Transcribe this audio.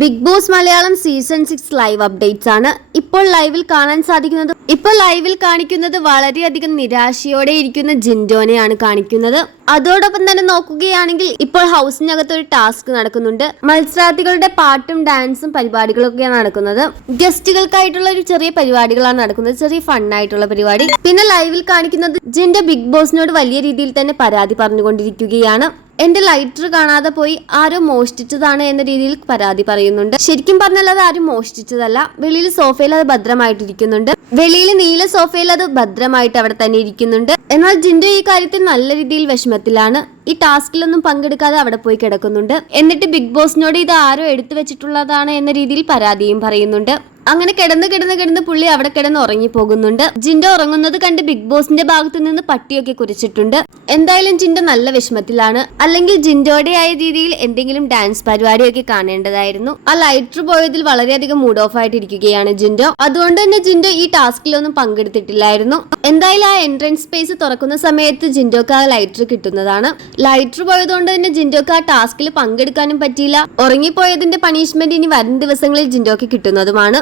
Big Boss Malayalam season six live updates ആണ്. ഇപ്പോൾ ലൈവിൽ കാണാൻ സാധിക്കുന്നത് ഇപ്പോൾ ലൈവിൽ കാണിക്കുന്നത് വളരെയധികം നിരാശയോടെ ഇരിക്കുന്ന ജിൻഡോനെയാണ് കാണിക്കുന്നത്. അതോടൊപ്പം തന്നെ നോക്കുകയാണെങ്കിൽ ഇപ്പോൾ ഹൗസിനകത്ത് ഒരു ടാസ്ക് നടക്കുന്നുണ്ട്. മത്സരാർത്ഥികളുടെ പാട്ടും ഡാൻസും പരിപാടികളൊക്കെയാണ് നടക്കുന്നത്. ഗസ്റ്റുകൾക്കായിട്ടുള്ള ഒരു ചെറിയ പരിപാടികളാണ് നടക്കുന്നത്. ചെറിയ ഫണ്ണായിട്ടുള്ള പരിപാടി. പിന്നെ ലൈവിൽ കാണിക്കുന്നത് ജിൻഡോ ബിഗ് ബോസിനോട് വലിയ രീതിയിൽ തന്നെ പരാതി പറഞ്ഞുകൊണ്ടിരിക്കുകയാണ്. എന്റെ ലൈറ്റർ കാണാതെ പോയി ആരോ മോഷ്ടിച്ചതാണ് എന്ന രീതിയിൽ പരാതി പറയുന്നുണ്ട്. ശരിക്കും പറഞ്ഞാൽ അത് ആരും മോഷ്ടിച്ചതല്ല. വെളിയിൽ സോഫയിൽ അത് ഭദ്രമായിട്ടിരിക്കുന്നുണ്ട്. വെളിയിൽ നീല സോഫയിൽ അത് ഭദ്രമായിട്ട് അവിടെ തന്നെ ഇരിക്കുന്നുണ്ട്. എന്നാൽ ജിൻഡോ ഈ കാര്യത്തിൽ നല്ല രീതിയിൽ വിഷമത്തിലാണ്. ഈ ടാസ്കിലൊന്നും പങ്കെടുക്കാതെ അവിടെ പോയി കിടക്കുന്നുണ്ട്. എന്നിട്ട് ബിഗ് ബോസിനോട് ഇത് ആരോ എടുത്തു വെച്ചിട്ടുള്ളതാണ് എന്ന രീതിയിൽ പരാതിയും പറയുന്നുണ്ട്. അങ്ങനെ കിടന്ന് കിടന്ന് കിടന്ന് പുള്ളി അവിടെ കിടന്ന് ഉറങ്ങി പോകുന്നുണ്ട് ജിൻഡോ ഉറങ്ങുന്നത് കണ്ട് ബിഗ് ബോസിന്റെ ഭാഗത്തു നിന്ന് പട്ടിയൊക്കെ കുറിച്ചിട്ടുണ്ട് എന്തായാലും ജിൻഡോ നല്ല വിഷമത്തിലാണ്. അല്ലെങ്കിൽ ജിൻഡോടെ ആയ രീതിയിൽ എന്തെങ്കിലും ഡാൻസ് പരിപാടിയൊക്കെ കാണേണ്ടതായിരുന്നു. ആ ലൈറ്റർ പോയതിൽ വളരെയധികം മൂഡ് ഓഫ് ആയിട്ടിരിക്കുകയാണ് ജിൻഡോ. അതുകൊണ്ട് തന്നെ ജിൻഡോ ഈ ടാസ്കിലൊന്നും പങ്കെടുത്തിട്ടില്ലായിരുന്നു. എന്തായാലും ആ എൻട്രൻസ് സ്പേസ് തുറക്കുന്ന സമയത്ത് ജിൻഡോക്ക് ആ ലൈറ്റർ കിട്ടുന്നതാണ്. ലൈറ്റർ പോയതുകൊണ്ട് തന്നെ ജിൻഡോക്ക് ആ ടാസ്കിൽ പങ്കെടുക്കാനും പറ്റിയില്ല. ഉറങ്ങിപ്പോയതിന്റെ പണിഷ്മെന്റ് ഇനി വരും ദിവസങ്ങളിൽ ജിൻഡോക്ക് കിട്ടുന്നതുമാണ്.